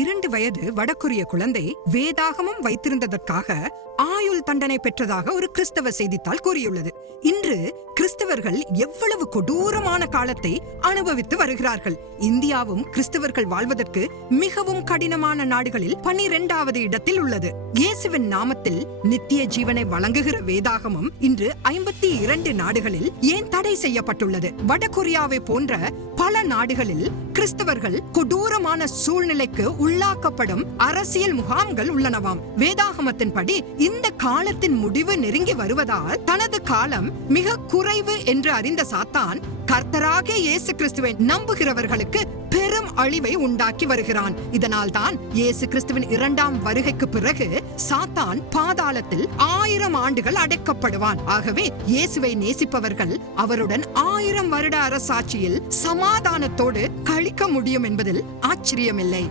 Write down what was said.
2 வயது வடகொரிய குழந்தை வேதாகமம் வைத்திருந்ததற்காக ஆயுள் தண்டனை பெற்றதாக ஒரு கிறிஸ்தவ செய்தித்தாள் கூறியுள்ளது. இன்று கிறிஸ்தவர்கள் எவ்வளவு கொடூரமான காலத்தை அனுபவித்து வருகிறார்கள். இந்தியாவும் கிறிஸ்தவர்கள் வாழ்வதற்கு மிகவும் கடினமான நாடுகளில் 12வது இடத்தில் உள்ளது. இயேசுவின் நாமத்தில் நித்திய ஜீவனை வழங்குகிற வேதாகமம் இன்று 52 நாடுகளில் ஏன் தடை செய்யப்பட்டுள்ளது? வடகொரியாவை போன்ற பல நாடுகளில் கிறிஸ்தவர்கள் கொடூரமான சூழ்நிலைக்கு உள்ளாக்கப்படும் அரசியல் முகாம்கள் உள்ளனவாம். வேதாகமத்தின்படி இந்த காலத்தின் முடிவு நெருங்கி வருவதால் தனது காலம் மிக குறைவு என்று அறிந்த சாத்தான் கர்த்தராக இயேசு கிறிஸ்துவை நம்புகிறவர்களுக்கு பெரும் அழிவை உண்டாக்கி வருகிறான். இதனால் தான் இயேசு கிறிஸ்துவின் 2ஆம் வருகைக்கு பிறகு சாத்தான் பாதாளத்தில் 1000 ஆண்டுகள் அடைக்கப்படுவான். ஆகவே இயேசுவை நேசிப்பவர்கள் அவருடன் 1000 வருட அரசாட்சியில் சமாதானத்தோடு கழிக்க முடியும் என்பதில் ஆச்சரியமில்லை.